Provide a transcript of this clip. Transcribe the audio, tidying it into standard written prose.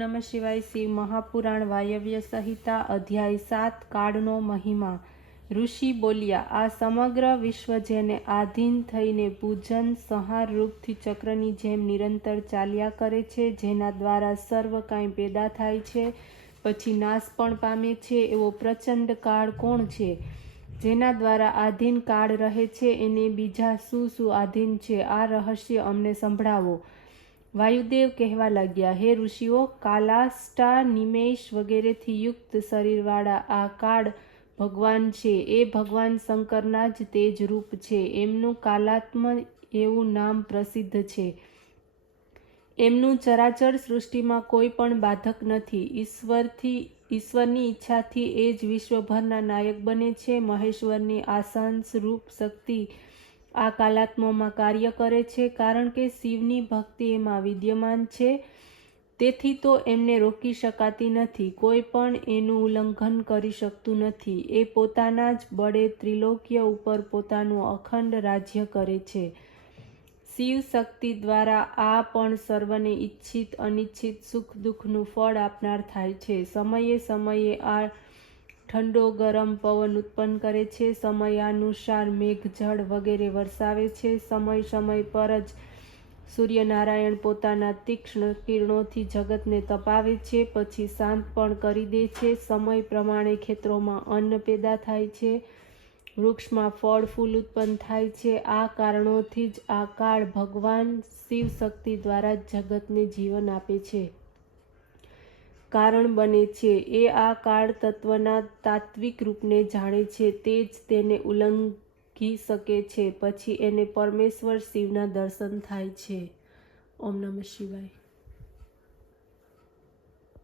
નમઃ શિવાય। શિવ મહાપુરાણ વાયવ્ય સંહિતા અધ્યાય 7 કાળનો મહિમા। ઋષિ બોલ્યા, આ સમગ્ર વિશ્વ જેને આધીન થઈને પૂજન સંહાર રૂપથી ચક્રની જેમ નિરંતર ચાલ્યા કરે છે, જેના દ્વારા સર્વ કાંઈ પેદા થાય છે પછી નાશ પણ પામે છે, એવો પ્રચંડ કાળ કોણ છે? જેના દ્વારા આધીન કાળ રહે છે એને બીજા શું આધીન છે? આ રહસ્ય અમને સંભળાવો। વાયુદેવ કહેવા લાગ્યા, હે ઋષિઓ, કાલાષ્ટા નિમેષ વગેરેથી યુક્ત શરીરવાળા આ કાળ ભગવાન છે। એ ભગવાન શંકરના જ તેજ રૂપ છે। એમનું કાલાત્મ એવું નામ પ્રસિદ્ધ છે। એમનું ચરાચર સૃષ્ટિમાં કોઈ પણ બાધક નથી। ઈશ્વરની ઈચ્છાથી એ જ વિશ્વભરના નાયક બને છે। મહેશ્વરની આશાંશ રૂપ શક્તિ આ કાલાત્મમાં કાર્ય કરે છે, કારણ કે શિવની ભક્તિ એમાં વિદ્યમાન છે। તેથી તો એમને રોકી શકાતી નથી। કોઈ પણ એનું ઉલ્લંઘન કરી શકતું નથી। એ પોતાના જ બળે ત્રિલોક્ય ઉપર પોતાનું અખંડ રાજ્ય કરે છે। શિવ શક્તિ દ્વારા આ પણ સર્વને ઈચ્છિત અનિચ્છિત સુખ દુઃખનું ફળ આપનાર થાય છે। સમયે સમયે આ ઠંડો ગરમ પવન ઉત્પન્ન કરે છે, સમયાનુસાર મેઘજળ વગેરે વરસાવે છે, સમય પર જ સૂર્યનારાયણ પોતાના તીક્ષ્ણ કિરણોથી જગતને તપાવે છે, પછી શાંત પણ કરી દે છે। સમય પ્રમાણે ખેતરોમાં અન્ન પેદા થાય છે, વૃક્ષમાં ફળ ફૂલ ઉત્પન્ન થાય છે। આ કારણોથી જ આ કાળ ભગવાન શિવ શક્તિ દ્વારા જગતને જીવન આપે છે, કારણ બને છે। એ આ કાળ તત્વના તાત્વિક રૂપને જાણે છે, તે જ તેને ઉલ્લંઘી શકે છે, પછી એને પરમેશ્વર શિવના દર્શન થાય છે। ઓમ નમઃ શિવાય।